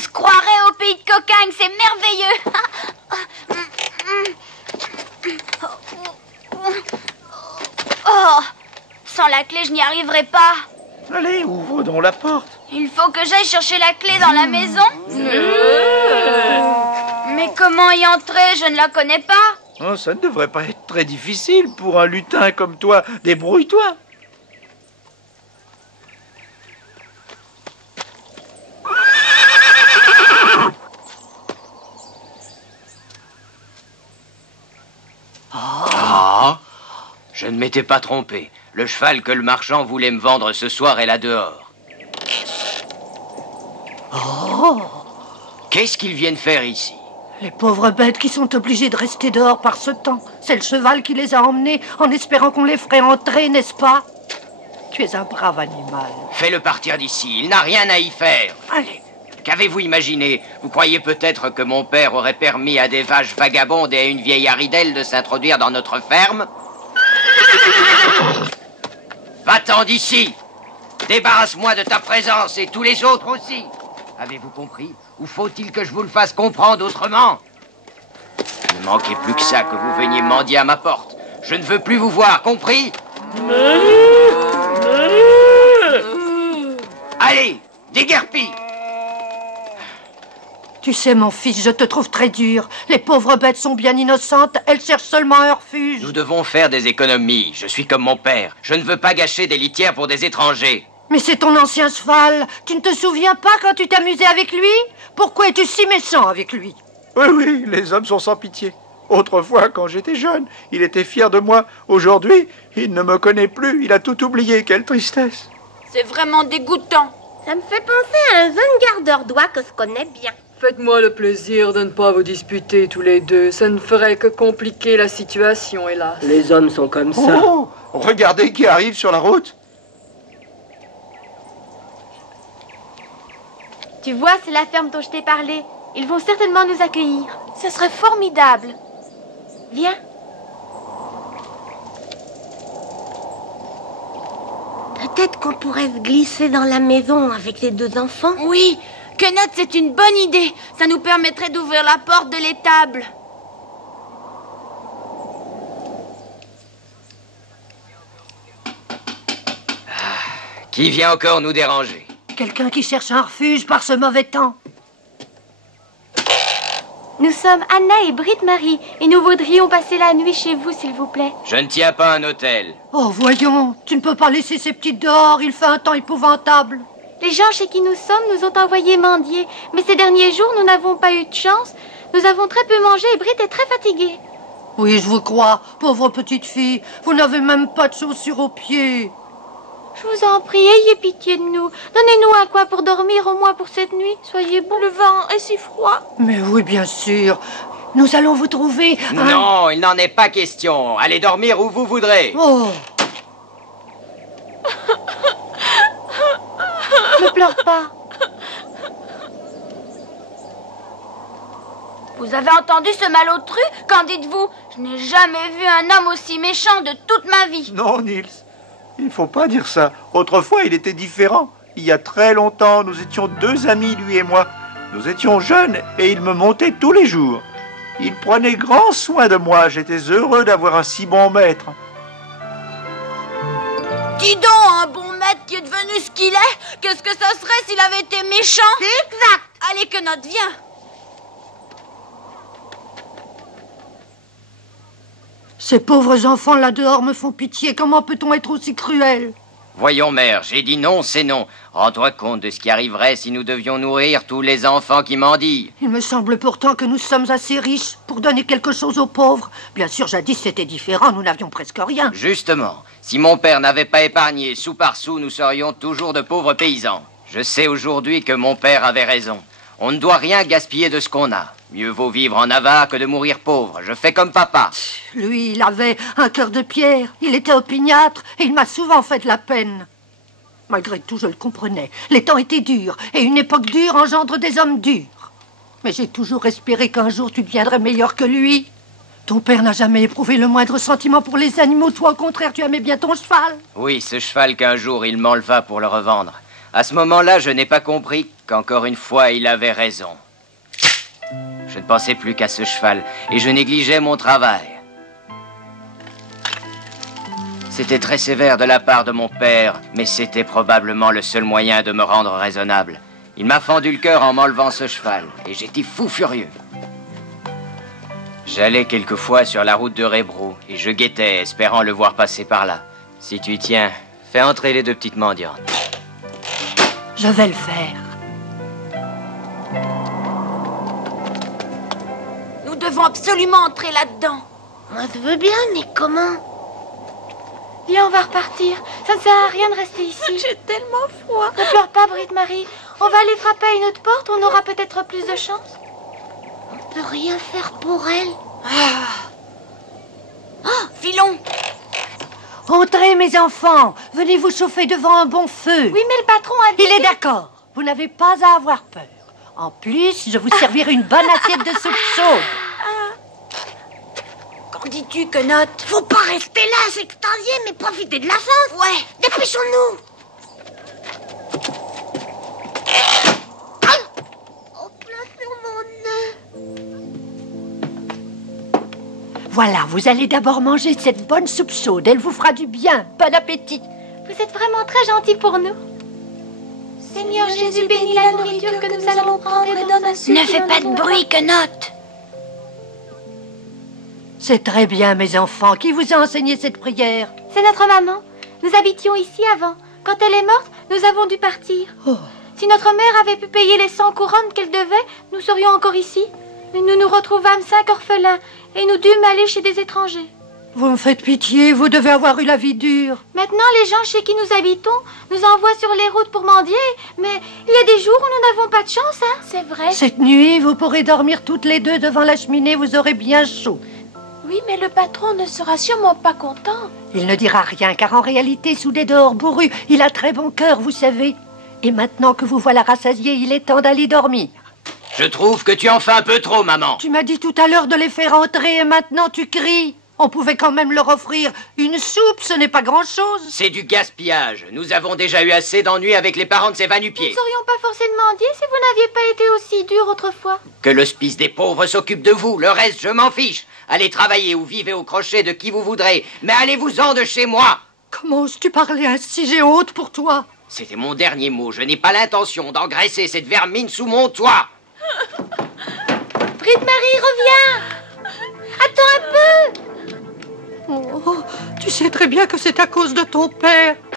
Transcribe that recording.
se croirait au pays de Cocagne, c'est merveilleux. Oh, sans la clé, je n'y arriverai pas. Allez, ouvre donc la porte. Il faut que j'aille chercher la clé dans la maison. Mais comment y entrer? Je ne la connais pas. Oh, ça ne devrait pas être très difficile pour un lutin comme toi. Débrouille-toi. Ah, je ne m'étais pas trompé. Le cheval que le marchand voulait me vendre ce soir est là dehors. Oh! Qu'est-ce qu'ils viennent faire ici? Les pauvres bêtes qui sont obligées de rester dehors par ce temps. C'est le cheval qui les a emmenés en espérant qu'on les ferait entrer, n'est-ce pas? Tu es un brave animal. Fais-le partir d'ici, il n'a rien à y faire. Allez. Qu'avez-vous imaginé? Vous croyez peut-être que mon père aurait permis à des vaches vagabondes et à une vieille haridelle de s'introduire dans notre ferme? Va-t'en d'ici! Débarrasse-moi de ta présence et tous les autres aussi! Avez-vous compris? Ou faut-il que je vous le fasse comprendre autrement? Ne manquez plus que ça, que vous veniez mendier à ma porte. Je ne veux plus vous voir, compris? Allez, déguerpis! Tu sais, mon fils, je te trouve très dur. Les pauvres bêtes sont bien innocentes. Elles cherchent seulement un refuge. Nous devons faire des économies. Je suis comme mon père. Je ne veux pas gâcher des litières pour des étrangers. Mais c'est ton ancien cheval. Tu ne te souviens pas quand tu t'amusais avec lui? Pourquoi es-tu si méchant avec lui? Oui, oui, les hommes sont sans pitié. Autrefois, quand j'étais jeune, il était fier de moi. Aujourd'hui, il ne me connaît plus. Il a tout oublié. Quelle tristesse. C'est vraiment dégoûtant. Ça me fait penser à un jeune gardeur d'oie que je connais bien. Faites-moi le plaisir de ne pas vous disputer tous les deux. Ça ne ferait que compliquer la situation, hélas. Les hommes sont comme ça. Oh, regardez qui arrive sur la route. Tu vois, c'est la ferme dont je t'ai parlé. Ils vont certainement nous accueillir. Ce serait formidable. Viens. Peut-être qu'on pourrait se glisser dans la maison avec les deux enfants. Oui, Quenotte, c'est une bonne idée. Ça nous permettrait d'ouvrir la porte de l'étable. Qui vient encore nous déranger? Quelqu'un qui cherche un refuge par ce mauvais temps. Nous sommes Anna et Britt-Marie et nous voudrions passer la nuit chez vous, s'il vous plaît. Je ne tiens pas un hôtel. Oh, voyons, tu ne peux pas laisser ces petites dehors. Il fait un temps épouvantable. Les gens chez qui nous sommes nous ont envoyé mendier. Mais ces derniers jours, nous n'avons pas eu de chance. Nous avons très peu mangé et Britt est très fatiguée. Oui, je vous crois, pauvre petite fille. Vous n'avez même pas de chaussures aux pieds. Je vous en prie, ayez pitié de nous. Donnez-nous un coin pour dormir, au moins pour cette nuit. Soyez bon. Le vent est si froid. Mais oui, bien sûr. Nous allons vous trouver un... Non, il n'en est pas question. Allez dormir où vous voudrez. Oh, Ne pleure pas. Vous avez entendu ce malotru? Qu'en dites-vous? Je n'ai jamais vu un homme aussi méchant de toute ma vie. Non, Niels, il ne faut pas dire ça. Autrefois, il était différent. Il y a très longtemps, nous étions deux amis, lui et moi. Nous étions jeunes et il me montait tous les jours. Il prenait grand soin de moi. J'étais heureux d'avoir un si bon maître. Dis donc, un bon maître qui est devenu ce qu'il est. Qu'est-ce que ça serait s'il avait été méchant? Exact. Allez, Quenotte, viens. ces pauvres enfants là dehors me font pitié. Comment peut-on être aussi cruel? Voyons, mère, j'ai dit non, c'est non. Rends-toi compte de ce qui arriverait si nous devions nourrir tous les enfants qui mendient. Il me semble pourtant que nous sommes assez riches pour donner quelque chose aux pauvres. Bien sûr, jadis c'était différent, nous n'avions presque rien. Justement, si mon père n'avait pas épargné sou par sou, nous serions toujours de pauvres paysans. Je sais aujourd'hui que mon père avait raison. On ne doit rien gaspiller de ce qu'on a. Mieux vaut vivre en avare que de mourir pauvre. Je fais comme papa. Lui, il avait un cœur de pierre. Il était opiniâtre et il m'a souvent fait de la peine. Malgré tout, je le comprenais. Les temps étaient durs et une époque dure engendre des hommes durs. Mais j'ai toujours espéré qu'un jour tu deviendrais meilleur que lui. Ton père n'a jamais éprouvé le moindre sentiment pour les animaux. Toi, au contraire, tu aimais bien ton cheval. Oui, ce cheval qu'un jour il m'enleva pour le revendre. À ce moment-là, je n'ai pas compris qu'encore une fois, il avait raison. Je ne pensais plus qu'à ce cheval et je négligeais mon travail. C'était très sévère de la part de mon père, mais c'était probablement le seul moyen de me rendre raisonnable. Il m'a fendu le cœur en m'enlevant ce cheval et j'étais fou furieux. J'allais quelquefois sur la route de Rébro et je guettais, espérant le voir passer par là. Si tu tiens, fais entrer les deux petites mendiantes. Je vais le faire. Nous devons absolument entrer là-dedans. Moi, je veux bien, mais comment? Viens, on va repartir. Ça ne sert à rien de rester ici. J'ai tellement froid. Ne pleure pas, Britt-Marie. On va aller frapper à une autre porte, on aura peut-être plus de chance. On peut rien faire pour elle. Filons. Entrez, mes enfants. Venez vous chauffer devant un bon feu. Oui, mais le patron a dit... Il est d'accord. Vous n'avez pas à avoir peur. En plus, je vous servirai une bonne assiette de soupe chaude. Qu'en dis-tu, Quenotte? Faut pas rester là, s'extasier, mais profiter de la chance. Ouais. Dépêchons-nous. Oh, plein sur mon nez. Voilà, vous allez d'abord manger cette bonne soupe chaude. Elle vous fera du bien. Bon appétit. Vous êtes vraiment très gentil pour nous. Seigneur Jésus, bénis la nourriture que nous allons prendre et donne à ceux Ne qui fais n'en pas de avons bruit, Quenotte. C'est très bien, mes enfants. Qui vous a enseigné cette prière? C'est notre maman. Nous habitions ici avant. Quand elle est morte, nous avons dû partir. Oh. Si notre mère avait pu payer les 100 couronnes qu'elle devait, nous serions encore ici. Mais nous nous retrouvâmes 5 orphelins et nous dûmes aller chez des étrangers. Vous me faites pitié, vous devez avoir eu la vie dure. Maintenant, les gens chez qui nous habitons nous envoient sur les routes pour mendier. Mais il y a des jours où nous n'avons pas de chance, hein? C'est vrai. Cette nuit, vous pourrez dormir toutes les deux devant la cheminée, vous aurez bien chaud. Oui, mais le patron ne sera sûrement pas content. Il ne dira rien, car en réalité, sous des dehors bourrus, il a très bon cœur, vous savez. Et maintenant que vous voilà rassasiés, il est temps d'aller dormir. Je trouve que tu en fais un peu trop, maman. Tu m'as dit tout à l'heure de les faire entrer et maintenant tu cries. On pouvait quand même leur offrir une soupe, ce n'est pas grand-chose. C'est du gaspillage. Nous avons déjà eu assez d'ennuis avec les parents de ces Nous ne va-nu-pieds. serions pas forcés de mendier si vous n'aviez pas été aussi dur autrefois. Que l'hospice des pauvres s'occupe de vous. Le reste, je m'en fiche. Allez travailler ou vivez au crochet de qui vous voudrez. Mais allez-vous-en de chez moi. Comment oses-tu parler ainsi? J'ai honte pour toi. C'était mon dernier mot. Je n'ai pas l'intention d'engraisser cette vermine sous mon toit. Britt-Marie, reviens. Attends un peu. Oh, tu sais très bien que c'est à cause de ton père.